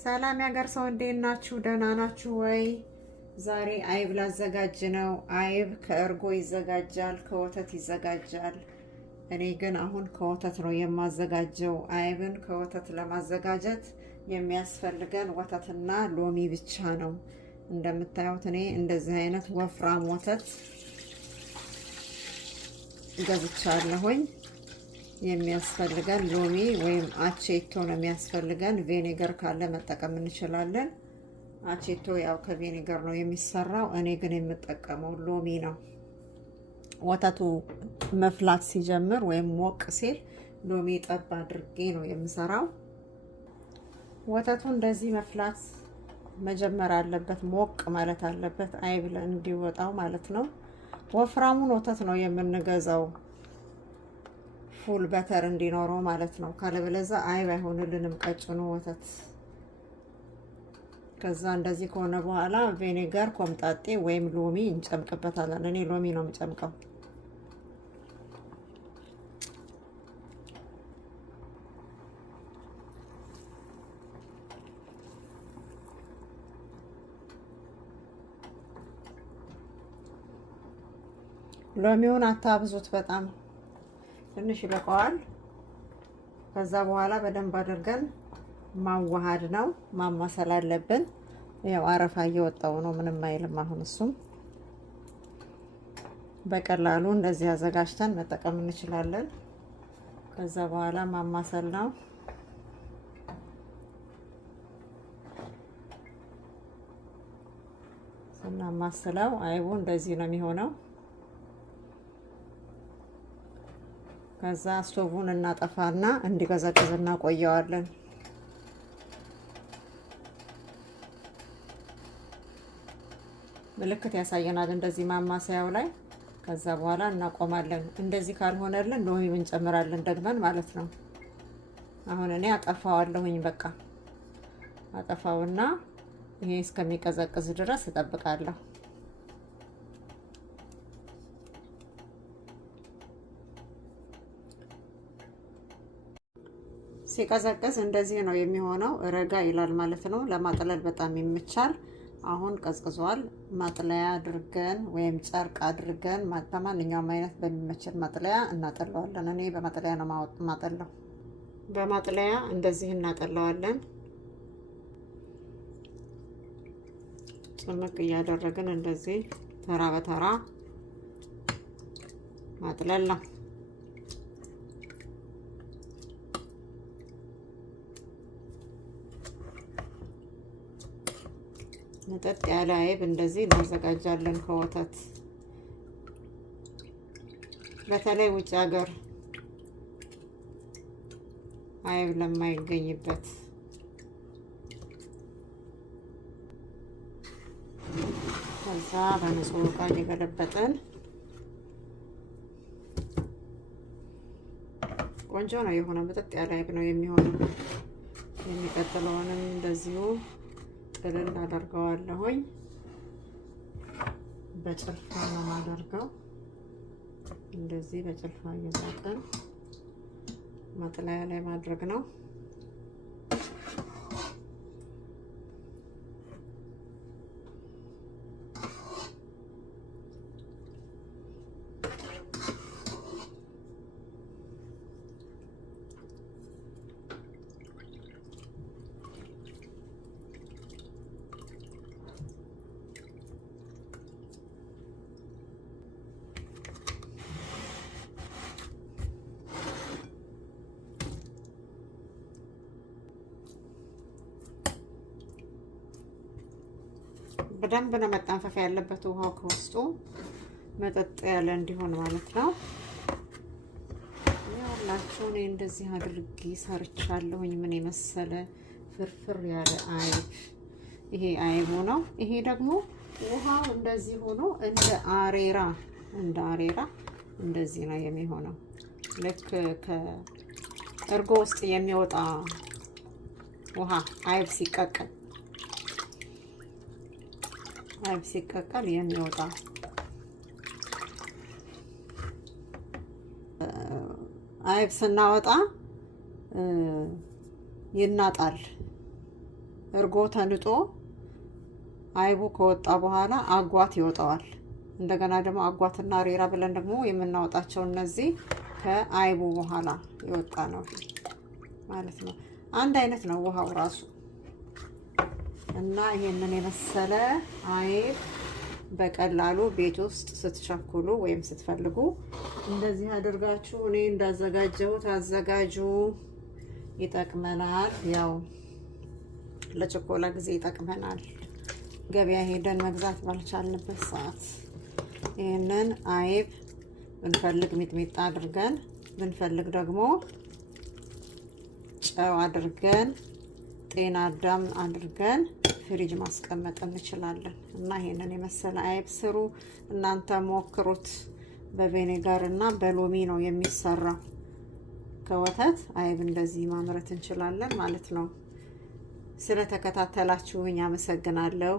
ሰላም ያገር ሰው እንዴት ናችሁ? ደህና ናችሁ ወይ? ዛሬ አይብ ላዘጋጅ ነው። አይብ ከእርጎ ይዘጋጃል፣ ከወተት ይዘጋጃል። እኔ ግን አሁን ከወተት ነው የማዘጋጀው። አይብን ከወተት ለማዘጋጀት የሚያስፈልገን ወተትና ሎሚ ብቻ ነው። እንደምታዩት እኔ እንደዚህ አይነት ወፍራም ወተት ገዝቻለሁኝ። የሚያስፈልገን ሎሚ ወይም አቼቶ ነው የሚያስፈልገን። ቬኔገር ካለ መጠቀም እንችላለን። አቼቶ ያው ከቬኔገር ነው የሚሰራው። እኔ ግን የምጠቀመው ሎሚ ነው። ወተቱ መፍላት ሲጀምር ወይም ሞቅ ሲል ሎሚ ጠብ አድርጌ ነው የምሰራው። ወተቱ እንደዚህ መፍላት መጀመር አለበት፣ ሞቅ ማለት አለበት፣ አይብ እንዲወጣው ማለት ነው። ወፍራሙን ወተት ነው የምንገዛው ፉል በተር እንዲኖረው ማለት ነው። ካለበለዚያ አይብ አይሆንልንም ቀጭኑ ወተት። ከዛ እንደዚህ ከሆነ በኋላ ቬኔጋር ኮምጣጤ ወይም ሎሚ እንጨምቅበታለን። እኔ ሎሚ ነው የምጨምቀው። ሎሚውን አታብዙት፣ በጣም ትንሽ ይበቃዋል። ከዛ በኋላ በደንብ አድርገን ማዋሃድ ነው፣ ማማሰል አለብን። ያው አረፋ እየወጣው ነው፣ ምንም አይልም። አሁን እሱም በቀላሉ እንደዚህ አዘጋጅተን መጠቀም እንችላለን። ከዛ በኋላ ማማሰል ነው። ስናማስለው አይቡ እንደዚህ ነው የሚሆነው። ከዛ ስቶቡን እናጠፋና እንዲቀዘቅዝ እናቆየዋለን። ምልክት ያሳየናል እንደዚህ ማማሰያው ላይ። ከዛ በኋላ እናቆማለን። እንደዚህ ካልሆነልን ሎሚ እንጨምራለን ደግመን ማለት ነው። አሁን እኔ አጠፋዋለሁኝ። በቃ አጠፋውና ይሄ እስከሚቀዘቅዝ ድረስ እጠብቃለሁ። ሲቀዘቅዝ እንደዚህ ነው የሚሆነው። ረጋ ይላል ማለት ነው። ለማጥለል በጣም ይመቻል። አሁን ቀዝቅዟል። ማጥለያ አድርገን ወይም ጨርቅ አድርገን በማንኛውም አይነት በሚመችል ማጥለያ እናጠለዋለን። እኔ በማጥለያ ነው ማጠለው። በማጥለያ እንደዚህ እናጠለዋለን። ጭምቅ እያደረግን እንደዚህ ተራ በተራ ማጥለል ነው። መጠጥ ያለ አይብ እንደዚህ እናዘጋጃለን ከወተት። በተለይ ውጭ ሀገር አይብ ለማይገኝበት ከዛ በንጹህ ዕቃ እየገለበጥን ቆንጆ ነው የሆነ መጠጥ ያለ አይብ ነው የሚሆነው። የሚቀጥለውንም እንደዚሁ ጥልል አደርገዋለሁኝ። በጭልፋ ነው የማደርገው። እንደዚህ በጭልፋ እየዛቅን ማጥለያ ላይ ማድረግ ነው። በደንብ ነው መጠንፈፍ ያለበት፣ ውሃው ከውስጡ መጠጥ ያለ እንዲሆን ማለት ነው። ያላችሁ እኔ እንደዚህ አድርጌ ሰርቻለሁኝ። ምን የመሰለ ፍርፍር ያለ አይብ። ይሄ አይቡ ነው። ይሄ ደግሞ ውሃው እንደዚህ ሆኖ እንደ አሬራ እንደዚህ ነው የሚሆነው። ልክ ከእርጎ ውስጥ የሚወጣ ውሃ አይብ ሲቀቀል የሚወጣ አይብ ስናወጣ ይናጣል። እርጎ ተንጦ አይቡ ከወጣ በኋላ አጓት ይወጣዋል። እንደገና ደግሞ አጓትና ሬራ ብለን ደግሞ የምናወጣቸው እነዚህ ከአይቡ በኋላ ይወጣ ነው ማለት ነው። አንድ አይነት ነው ውሃው ራሱ እና ይሄንን የመሰለ አይብ በቀላሉ ቤት ውስጥ ስትቸኩሉ ወይም ስትፈልጉ እንደዚህ አድርጋችሁ እኔ እንዳዘጋጀሁት አዘጋጁ። ይጠቅመናል። ያው ለቸኮላ ጊዜ ይጠቅመናል። ገበያ ሄደን መግዛት ባልቻልንበት ሰዓት ይሄንን አይብ ብንፈልግ ሚጥሚጣ አድርገን ብንፈልግ ደግሞ ጨው አድርገን ጤና አዳም አድርገን ፍሪጅ ማስቀመጥ እንችላለን። እና ይሄንን የመሰለ አይብ ስሩ፣ እናንተ ሞክሩት። በቬኔጋር እና በሎሚ ነው የሚሰራው። ከወተት አይብ እንደዚህ ማምረት እንችላለን ማለት ነው። ስለተከታተላችሁኝ አመሰግናለሁ።